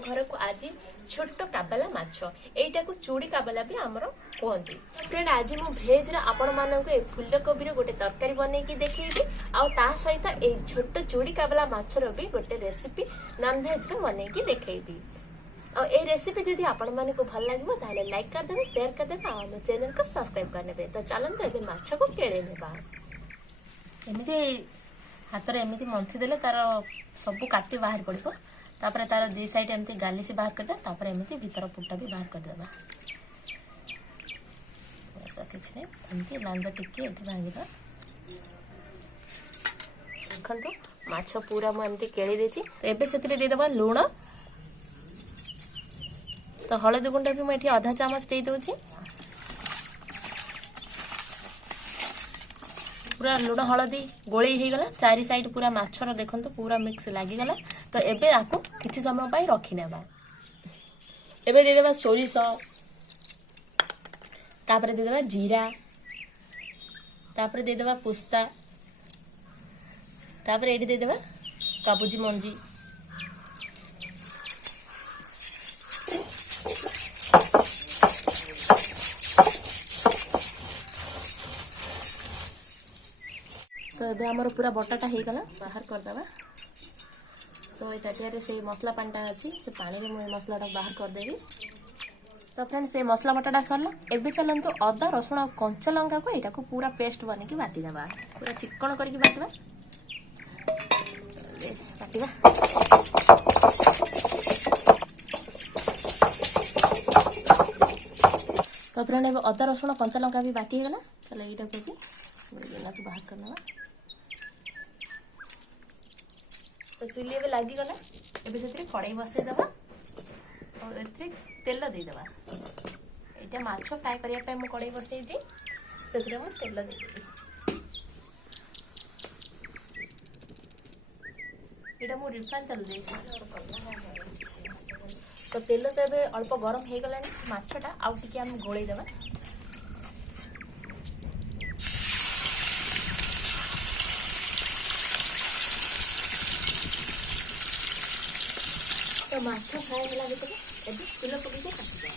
घर को आज छोट काबला माछ एटा को चूड़ी काबला भी आमर कहते। फ्रेंड आज मु भेज रे आपण मानक ए फुलकोबी रे गोटे तरकारी बनै कि देखैबी आ ता सहित ए छोट चूड़ी काबला माछ रो भी गोटे रेसिपी नॉन वेज रे बनै कि देखैबी। और ए रेसिपी जदि आपण मानक भल लागबो ताले लाइक कर देबे, शेयर कर देबे, आ हम चैनल को सब्सक्राइब कर नेबे। तो चलन तो ए माछ को केड़े नेबा। एमिति हाथ रे एमिति मंथि देले तार सब काटी बाहर पड़ो। तापर तार दी साइड एमती गाली से बाहर करदे। तापर एमती भीतर पुटा भी बाहर कर देबा। ऐसा किछ नै एमती लांदा टिके एठी भांगी दो। देखंतु माछ पूरा म एमती केळी देछि। तो एबे सेतिरे दे देबा लूण। तो हळदी गुंड भी म एठी आधा चामच दे दोछि। पूरा लुण हलदी गोली हो गला। चारि साइड पूरा माछर देखंतु पूरा मिक्स लागी गला। तो एबे आको किछि समय पाई रखि नेबा। एबे दे देबा सोरिष, तापर दे देबा जीरा, तापर दे देबा पुस्ता, तापर एडी दे देबा काबुजी मंजी, तो ये आमर पूरा बटाटा हो गला बाहर करदे। तो ये टाटिया से मसला पानीटा अच्छी से पानी में मुझे मसलाटा बाहर करदेवी। तो फ्रेंड्स से मसला बटाटा सरला। एबे चलंतु अदा रसुण और कंचा लंका को एटा को पूरा पेस्ट बन के बाटी देबा। पूरा चिकन करके बाटबा बाटिबा। तो फ्रेंड एबे अदा रसुण कंचा लंका भी बाटी गला। चलो एटा को भी गिला को बाहर करना। तो चुली एबे लागी गला। एबे सेतिर कढ़ाई बसै देबा और एथरे तेल दे देबा। एटा माछ फ्राई करिया पे म कढ़ाई बसै जी सेतिर म तेल दे देबी। एटा मु रिफाइन तेल दे छी। तो तेल तो एबे अल्प गरम हे गलानी। माछटा आउ टिके हम गोळै देबा। तो माछ फ्राई होला बेतले एबे फुलकोबी को काटी दे।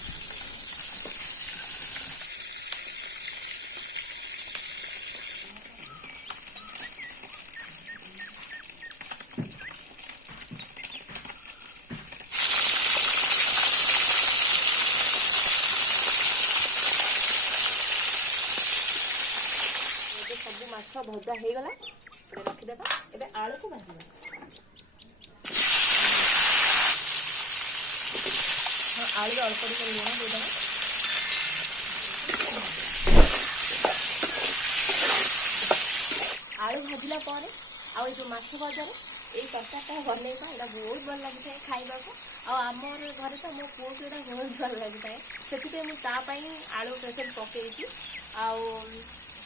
एबे सब माछ भजा हे गला। एबे रखि देबा। एबे आलू को भाजिबा। आलू अल्प टिके लुण देदेबा। आलू भाजिला पर आ जो माछ भजा ये तरकारीटा बनैबा। एटा बहुत भल लगी था खाइबा को। आमर घर तो मो पुओ को एटा बहुत भल लगी था। सेतिके मु ता पई आलू प्रेसर पकेइची।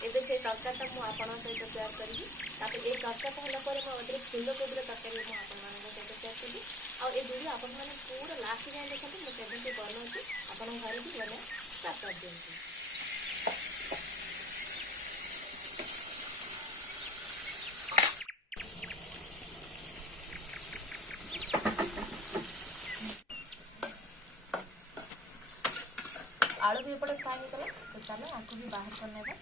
एबे से तरकारीटा मु आपन सहित शेयर करी। तापर ए तरकारीटा होला पर मो अदरे फुलकोबी तरकारी मु आपन मानक सहित शेयर करी। आ ए वीडियो आपन माने पूरा लास्ट जाय देखते। मु केबे बनौची आपन घर भी बने स्टार्ट कर देंगे। आलू भी एपटे फ्राई हो गला। तो चलो आपको भी बाहर कर नेबा।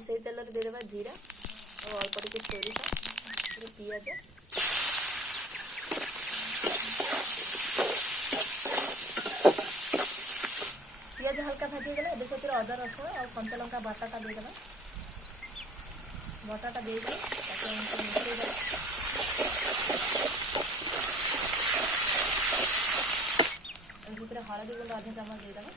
से तेल दे देबा जीरा और अल्प टिके सोरिष पियाज। पियाज हल्का भाजी गला। एबे से अदा रसुण और कंचा लंका बटाटा दे देबा। बटाटा दे के ताके मिक्स देबा। एबे हळदी गुंड आधा चामच दे देबा।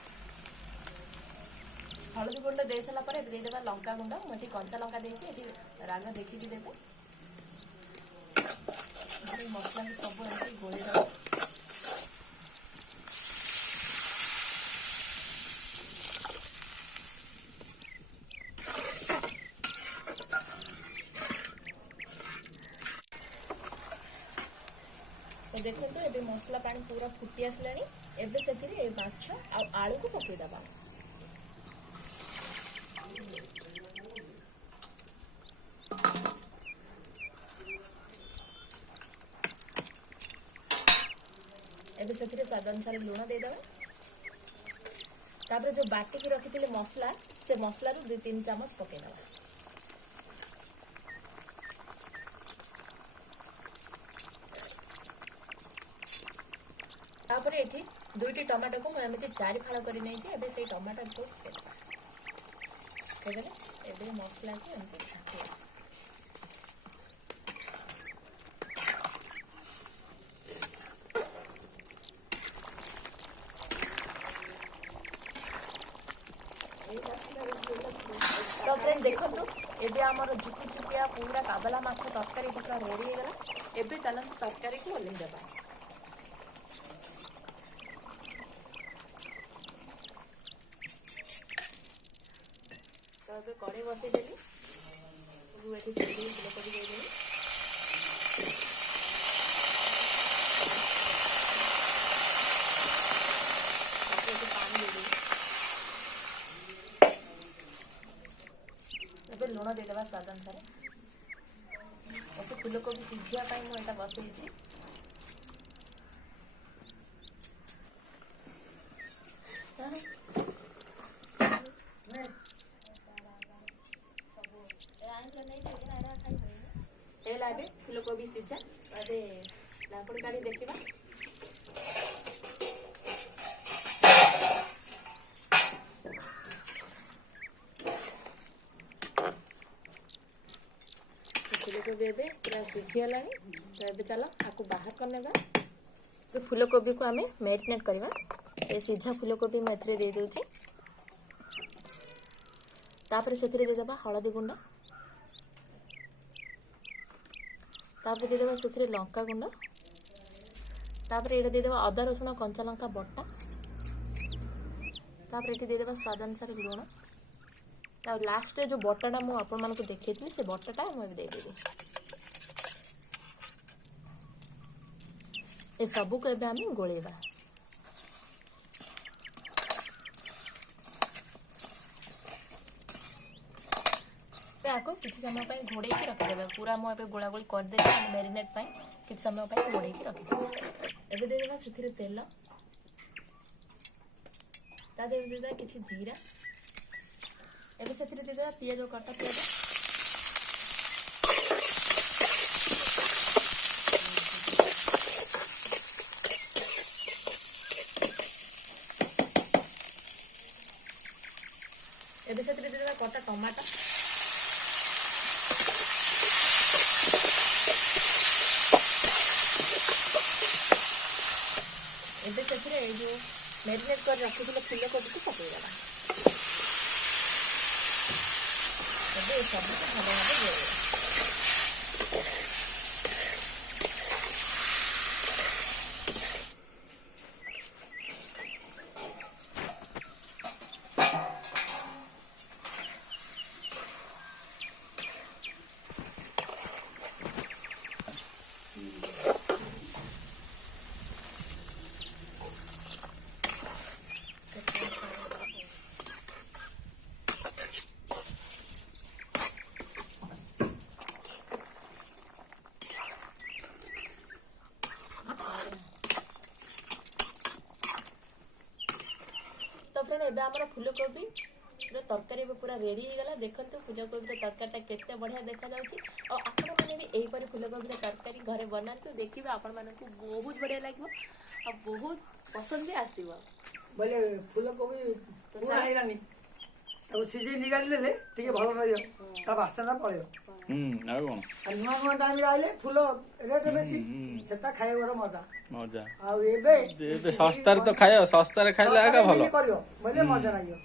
हळदी गुंड दे सारा पर दे देबा लंका गुंड। मटी कंचा लंका देछि एठी राग देखि कि देबे। मसला के सब एठी गोली देबा। देखो तो ये मसला पानी पूरा फुटी आसलानी। एबे सेतिरे माछ आ आलू को पकेई दबा। एबे से स्वाद अनुसार लुण देदेबा तापर जो बाटिकी रखी मसला से मसला रू 2-3 चामच पकेदेबा तापर एठी 2टी टमाटो को मैं एमती 4 फाड़ कर नहीं टमाटो को एबे मसला को एमती ढाकी तो फ्रेंड देखो एबे आमर झुकी झुकिया पूरा काबला माछ तरकारी पूरा रेडी हो गला एबे चलत तरकारी को ओल्हे देबा तो एबे कड़े बसई देली वो एठी तेल फुलकोबी दे देली लुण देदेबा स्वाद अनुसार फुलकोबी सीझा मुझे बसई फुलकोबी सीझा लाकड़ काढ़ी देखा फुलकोबी एबे पूरा सीझीगला तो ये चलो आपको बाहर करने तो फुलकोबी को आम मैरिनेट करवा ये सीझा फुलकोबी मैं दे दूची तापर से देदेबा हलदी गुंड तापर देदेबा से लंका गुंड तापर ये देदेबा अदा रसुण कंचा लंका बटा तापर ये देदेबा स्वाद अनुसार लुण लास्ट जो बटाटा मुझे आपण मानक देखी से बटाटा मुझे देदेवी ए सबू को एबे आम गोलेबा किसी समय घोड़े रखिदे पूरा मुझे गोला गोली करदे मैरिनेट किसी समय घोड़े रखिदे एबे देदेबा से तेल ता देदेबा किसी जीरा एबे से देदेबा पियाज कटा पियाज एबे से देदेबा कटा टमाटर एबे से जो मैरिनेट कर रखी फुलकोबी को पकेदेबा सब भल भाव फुलकोबी तरकारी पूरा रेडी होगा देखो फुलकोबी तरकारी केते बढ़िया देखा जाऊँगी आपण मैंने भी यहीपर फुलकोबी तरकारी घरे बनातु देखिए आपण मानक बहुत बढ़िया लगे और बहुत पसंद भी आसो बोले फुलकोबी पूरा हैरानी तो सीजे निकाल ले ठीक भल रही बास्ता पड़े नुआ नुआ टाइम आइले फुल रेट बेसी सेता खाइबार मजा मजा आ एबे सस्ता तो खायो सस्ता रे खाइले आगा भलो करियो बोले मजा लागियो